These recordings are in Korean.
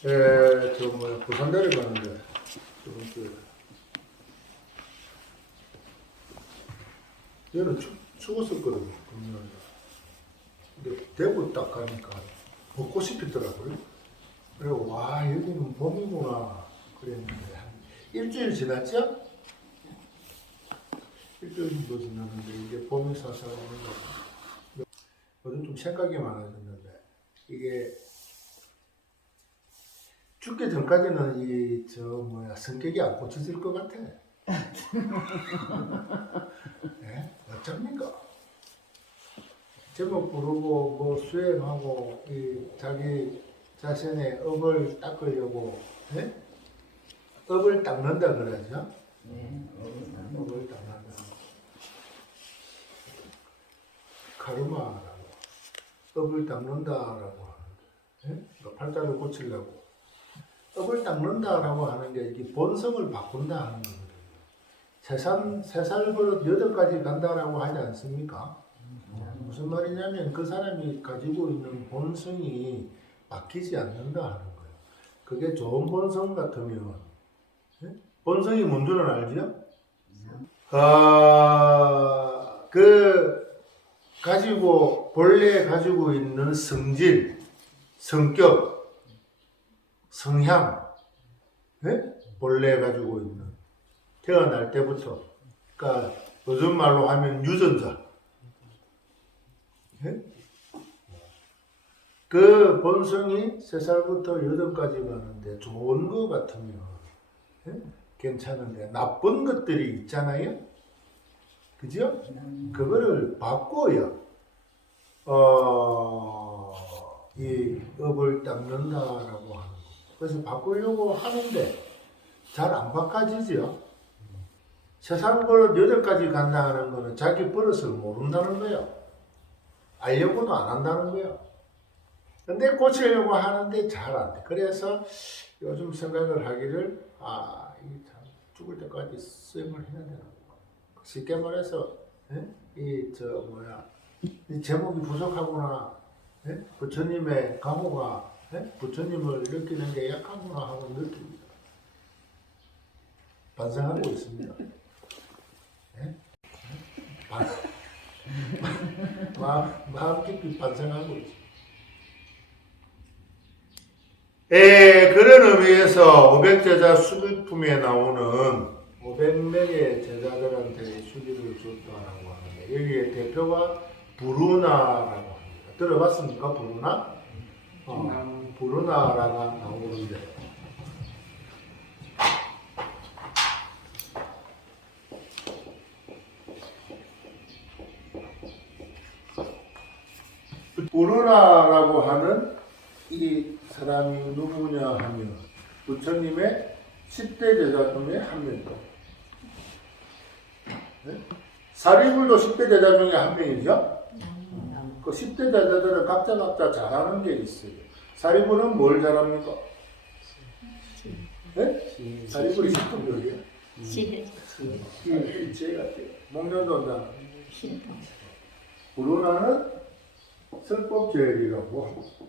저 뭐야 부산 내려가는데 저번 주에 얘는 추웠었거든요. 금요일에. 근데 대구 딱 가니까 벚꽃이 피더라고요. 그리고 와 여기는 봄이구나 그랬는데 한 일주일 지났죠? 일주일 정도 지났는데 이제 봄이 살살 오는 거. 요즘 좀 생각이 많아졌는데 이게 죽기 전까지는 이 저 뭐야 성격이 안 고쳐질 것 같아. 네? 어쩝니까? 제목 부르고 뭐 수행하고 이 자기 자신의 업을 닦으려고 네? 업을 닦는다 그러죠? 네, 업을 닦는다. 카르마라고 업을 닦는다라고 하는데 네? 팔자를 고치려고 업을 닦는다라고 하는 게 이게 본성을 바꾼다 하는 거거든요. 세살 버릇 8가지 간다라고 하지 않습니까? 무슨 말이냐면 그 사람이 가지고 있는 본성이 바뀌지 않는다 하는 거예요. 그게 좋은 본성 같으면 네? 본성이 뭔지는 알죠? 그 가지고 본래 가지고 있는 성질, 성격, 성향, 네? 본래 가지고 있는 태어날 때부터, 그러니까 요즘 말로 하면 유전자. 네? 그 본성이 3살부터 8까지 가는데 좋은 거 같으면 네? 괜찮은데 나쁜 것들이 있잖아요. 그죠? 그거를 바꿔야 이 업을 닦는다라고 하는 거. 그래서 바꾸려고 하는데 잘 안 바꿔지죠. 3살 버릇 8까지 간다는 거는 자기 버릇을 모른다는 거예요. 알려고도 안 한다는 거예요. 근데 고치려고 하는데 잘 안 돼. 그래서 요즘 생각을 하기를 이게 참 죽을 때까지 수행을 해야 되나. 쉽게 말해서 이 제목이 부족하구나. 부처님의 감호가 부처님을 느끼는 게 약하구나 하고 느낍니다. 반성하고 있습니다. 마음 깊이 반성하고 있습니다. 그런 의미에서 500제자 수비품에 나오는 500명의 제자들한테 수비를 줬다라고 하는데 여기에 대표가 부르나라고 합니다. 들어봤습니까? 부르나? 부르나라가 나오는데 부르나라고 하는 이 사람이 누구냐 하면 부처님의 10대 제자 중에 한 명이다. 네? 사리불도 10대 제자 중에 한 명이죠. 그 10대 제자들은 각자 잘하는 게 있어요. 사리불은 뭘 잘합니까? 네? 사리불이 식품교리예요. 지혜 같아요. 목련도 한다. 부르나는 설법제일이라고 하고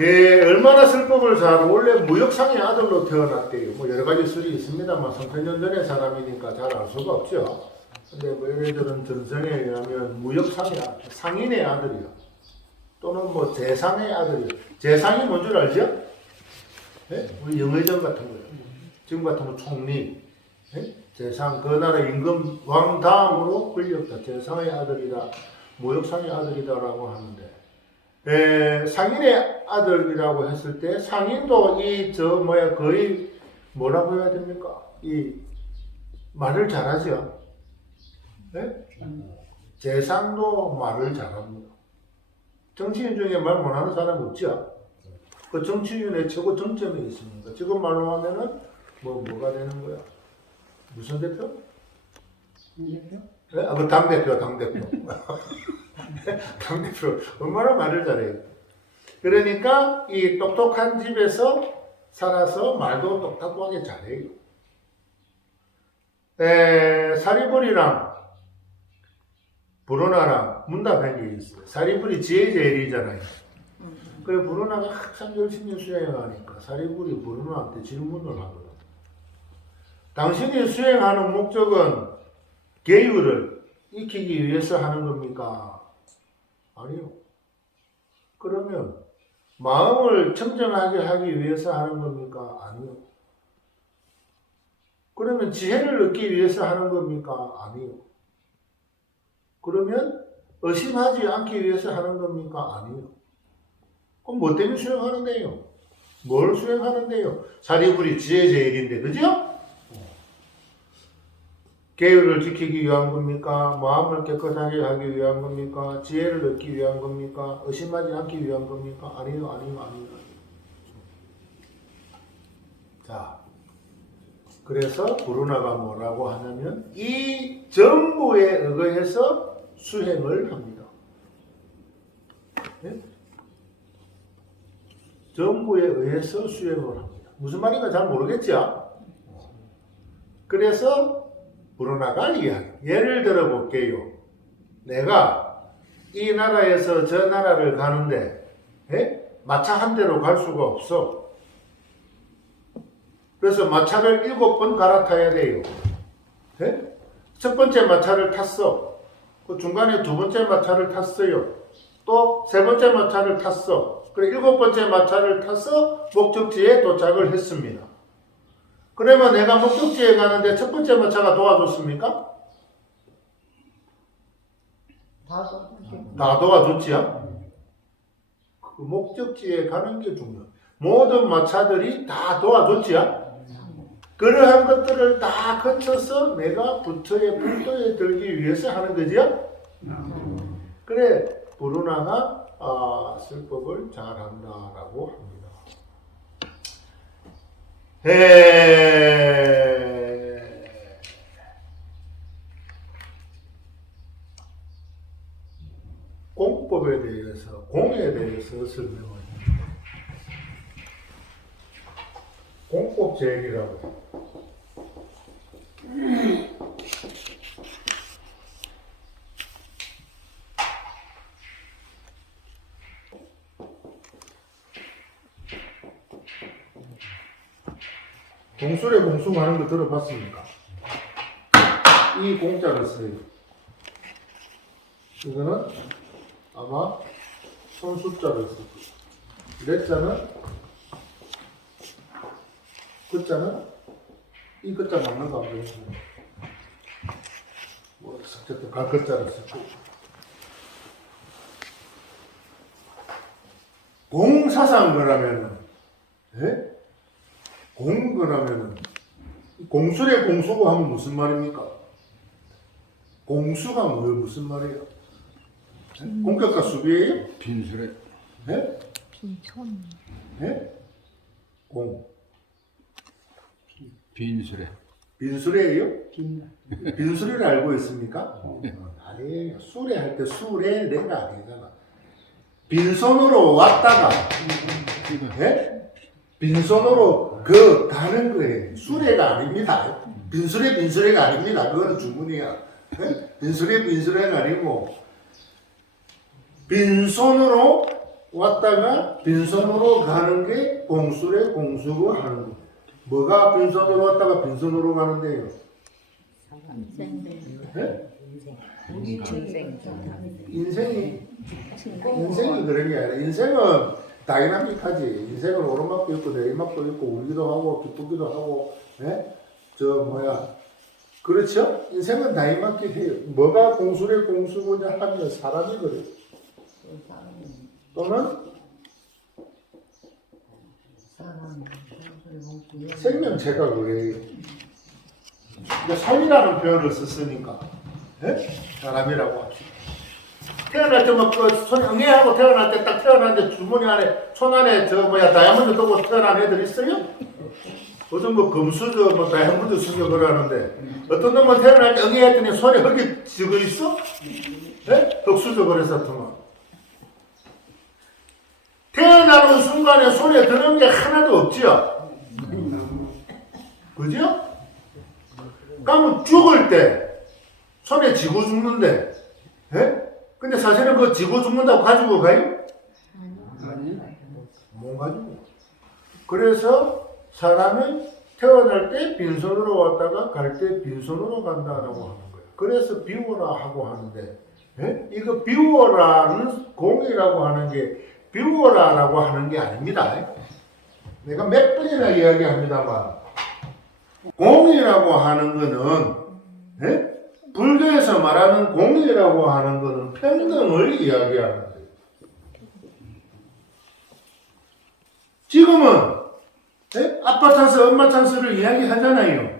얼마나 설법을 잘하고 원래 무역상의 아들로 태어났대요. 뭐 여러 가지 설이 있습니다만 3,000년 전의 사람이니까 잘 알 수가 없죠. 근데 뭐 얘네들은 전성에 의하면 무역상의 아들, 상인의 아들이요. 또는 뭐 재상의 아들이요. 재상이 뭔 줄 알죠? 네? 우리 영의정 같은 거예요. 지금 같으면 총리, 네? 재상, 그 나라 임금 왕 다음으로 권력자, 재상의 아들이다, 무역상의 아들이다라고 하는데 상인의 아들이라고 했을 때 상인도 거의 뭐라고 해야 됩니까? 이 말을 잘하죠. 네? 재상도 말을 잘합니다. 정치인 중에 말 못하는 사람이 없죠. 그 정치인의 최고 정점에 있습니다. 지금 말로 하면은 뭐가 되는 거야? 무슨 대표? 네? 그 당대표. 당대표 얼마나 말을 잘해요. 그러니까 이 똑똑한 집에서 살아서 말도 똑똑하게 잘해요. 사리불이랑 브루나랑 문답한 게 있어요. 사리불이 지혜제일이잖아요. 그래 브루나가 항상 열심히 수행하니까 사리불이 브루나한테 질문을 하거든. 당신이 수행하는 목적은 계율을 익히기 위해서 하는 겁니까? 아니요. 그러면 마음을 청정하게 하기 위해서 하는 겁니까? 아니요. 그러면 지혜를 얻기 위해서 하는 겁니까? 아니요. 그러면 의심하지 않기 위해서 하는 겁니까? 아니요. 그럼 뭐 때문에 수행하는데요? 뭘 수행하는데요? 사리불이 지혜제일인데, 그죠? 계율을 지키기 위한 겁니까? 마음을 깨끗하게 하기 위한 겁니까? 지혜를 얻기 위한 겁니까? 의심하지 않기 위한 겁니까? 아니요. 자, 그래서 브루나가 뭐라고 하냐면 이 전부에 의거해서 수행을 합니다. 네? 전부에 의해서 수행을 합니다. 무슨 말인가 잘 모르겠죠? 그래서 브루나가 이야기. 예를 들어 볼게요. 내가 이 나라에서 저 나라를 가는데 마차 한 대로 갈 수가 없어. 그래서 마차를 7번 갈아타야 돼요. 첫 번째 마차를 탔어. 그 중간에 두 번째 마차를 탔어요. 또 세 번째 마차를 탔어. 그리고 7번째 마차를 타서 목적지에 도착을 했습니다. 그러면 내가 목적지에 가는데 첫 번째 마차가 도와줬습니까? 다 도와줬지요? 그 목적지에 가는 게 중요해요. 모든 마차들이 다 도와줬지요? 그러한 것들을 다 거쳐서 내가 부처의 불도에 들기 위해서 하는 거지요? 그래, 브루나가 설법을 잘한다라고 합니다. 공법에 대해서, 공에 대해서 설명을 합니다. 공법 제일이라고. 공술에 공수하는 거 들어봤습니까? 이 공자를 써요. 이거는 아마 손숫자를 쓰고, 넷자는 끝자는 이 끝자 맞는 거 아니에요? 뭐 어쨌든 갈 끝자를 쓰고, 공사상 그러면은 공 그러면은 공술의 공수고 하면 무슨 말입니까? 공수가 뭐예요? 무슨 말이에요? 공격과 수비예요? 빈술에 네? 빈손. 네? 공 빈술에 빈수레예요? 빈수레를 알고 있습니까? 아니에요. 수레할 때 수레가 아니잖아. 빈손으로 왔다가 빈손으로 가는 거예요. 수레가 아닙니다. 빈수레가 아닙니다. 그거는 주문이야. 빈수레가 아니고 빈손으로 왔다가 빈손으로 가는 게 공수레 공수고 하는 거예요. 뭐가 빈손으로 왔다가 빈손으로 가는데요? 인생이 그런 게 아니라 인생은 다이나믹하지. 인생은 오르막도 있고 내리막도 있고 울기도 하고 기쁘기도 하고 그렇죠? 인생은 다이나믹해요. 뭐가 공수래 공수고냐 하면 사람이 그래요. 또는 생명체가 그래요. 삶이라는 표현을 썼으니까 사람이라고 합시다. 태어날 때 손 응애하고 태어날 때 딱 태어났는데 주머니 안에 손 안에 다이아몬드 두고 태어난 애들 있어요? 요즘 금수저 다이아몬드 수저 그러는데 어떤 놈은 태어날 때 응애했더니 손에 흙이 지고 있어? 흙수저 그랬었더만. 태어나는 순간에 손에 드는 게 하나도 없지요. 그죠? 그러면 죽을 때 손에 쥐고 죽는데, 예? 근데 사실은 그 쥐고 죽는다고 가지고 가요? 못 가지고. 그래서 사람이 태어날 때 빈손으로 왔다가 갈 때 빈손으로 간다라고 하는 거예요. 그래서 비워라 하고 하는데, 예? 이거 비워라는 공이라고 하는 게 비워라라고 하는 게 아닙니다. 내가 몇 번이나 이야기합니다만 공이라고 하는 거는, 예? 불교에서 말하는 공이라고 하는 거는 평등을 이야기하는 거예요. 지금은, 예? 아빠 찬스, 엄마 찬스를 이야기하잖아요.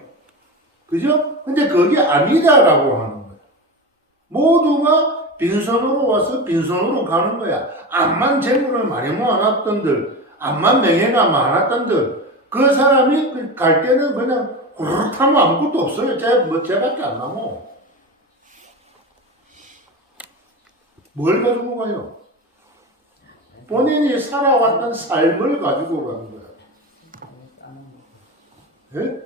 그죠? 근데 그게 아니다라고 하는 거예요. 모두가 빈손으로 와서 빈손으로 가는 거야. 암만 재물을 많이 모아놨던들, 암만 명예가 많았던들, 그 사람이 갈 때는 그냥 후루룩 하면 아무것도 없어요. 쟤밖에 안 남어. 뭘 가지고 가요? 본인이 살아왔던 삶을 가지고 가는 거야. 예?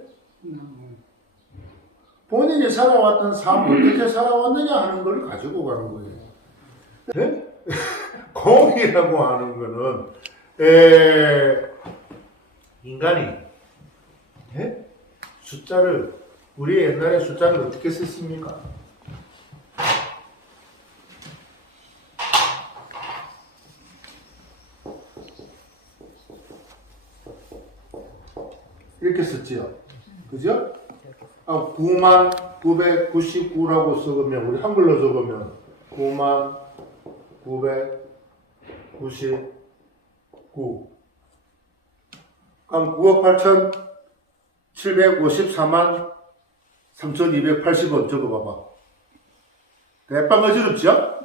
본인이 살아왔던 삶, 어떻게 살아왔느냐 하는 걸 가지고 가는 거예요. 예? 공이라고 하는 거는, 인간이, 예? 숫자를, 우리 옛날에 숫자를 어떻게 썼습니까? 이렇게 썼지요. 그죠? 99,999라고 적으면, 우리 한글로 적으면 99,999. 그럼 98,754만 3,280원 적어봐봐. 대빵 어지럽죠?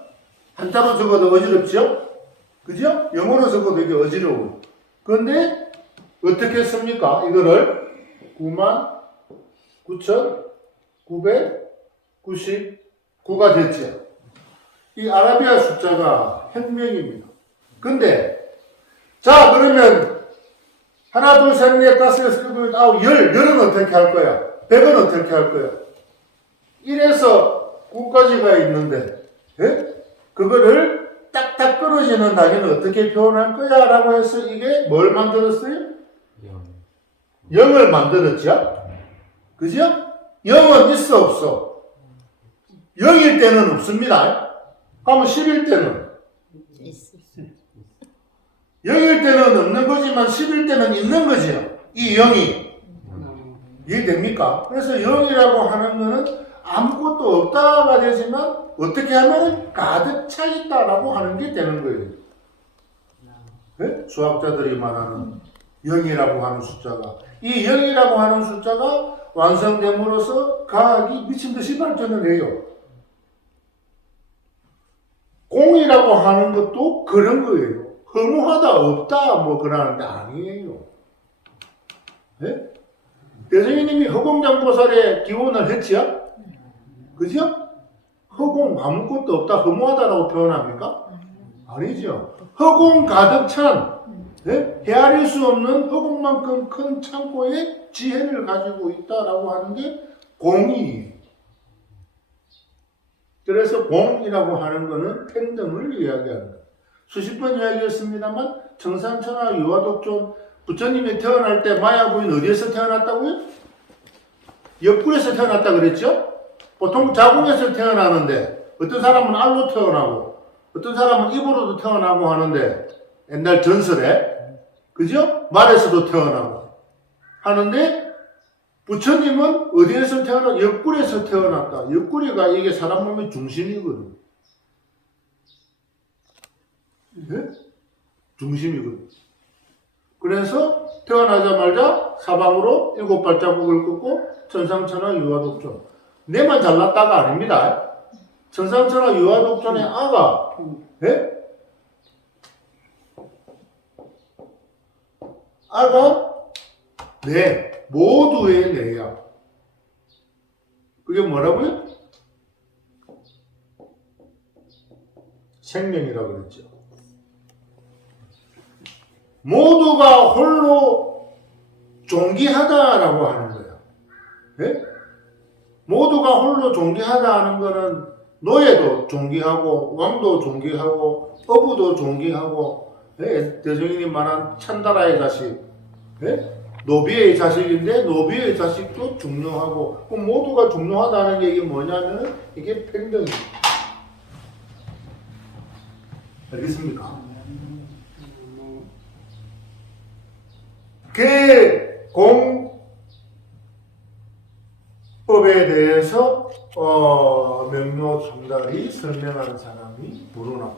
한자로 적어도 어지럽죠? 그죠? 영어로 적어도 이게 어지러워. 그런데 어떻게 씁니까? 이거를 99,999가 됐죠. 이 아라비아 숫자가 혁명입니다. 근데 자, 그러면 하나, 둘, 셋, 넷, 다섯, 여섯, 일곱, 아홉, 열은 어떻게 할 거야? 100은 어떻게 할 거야? 1에서 9까지가 있는데, 예? 그거를 딱딱 끊어지는 단위는 어떻게 표현할 거야? 라고 해서 이게 뭘 만들었어요? 0을 만들었죠? 그죠? 0은 있어, 없어? 0일 때는 없습니다. 그러면 10일 때는? 0일 때는 없는 거지만 10일 때는 있는 거지요. 이 0이. 이해됩니까? 그래서 0이라고 하는 거는 아무것도 없다가 되지만 어떻게 하면 가득 차 있다라고 하는 게 되는 거예요. 네? 수학자들이 말하는 0이라고 하는 숫자가. 이 0이라고 하는 숫자가 완성됨으로써 과학이 미친 듯이 발전을 해요. 공이라고 하는 것도 그런 거예요. 허무하다, 없다, 뭐 그러는데 아니에요. 네? 대성이님이 허공장보살의 기원을 했지요? 그죠? 허공 아무것도 없다, 허무하다라고 표현합니까? 아니죠. 허공 가득 찬, 네? 헤아릴 수 없는 허공만큼 큰 창고에 지혜를 가지고 있다라고 하는 게 공이에요. 그래서 공이라고 하는 것은 평등을 이야기하는 거예요. 수십 번 이야기했습니다만 청산천하 유화독존 부처님이 태어날 때 마야 부인 어디에서 태어났다고요? 옆구리에서 태어났다 그랬죠? 보통 자궁에서 태어나는데 어떤 사람은 알로 태어나고 어떤 사람은 입으로도 태어나고 하는데 옛날 전설에 그죠? 말에서도 태어나고 하는데 부처님은 어디에서 태어났다? 옆구리에서 태어났다. 옆구리가 이게 사람 몸의 중심이거든. 네? 중심이거든. 그래서 태어나자마자 사방으로 7발자국을 긋고 천상천하 유화독존. 내만 잘났다가 아닙니다. 천상천하 유화독존의 아가, 네? 아가 내, 모두의 내야. 그게 뭐라고요? 생명이라고 그랬죠. 모두가 홀로 존귀하다라고 하는 거예요. 예? 모두가 홀로 존귀하다 하는 거는 노예도 존귀하고 왕도 존귀하고 어부도 존귀하고 예? 대종인이 말한 찬다라의 자식 예? 노비의 자식인데 노비의 자식도 중요하고 그럼 모두가 중요하다는 게 이게 뭐냐면 이게 평등입니다. 알겠습니까? 개공법에 대해서 명료 총달이 설명하는 사람이 브루너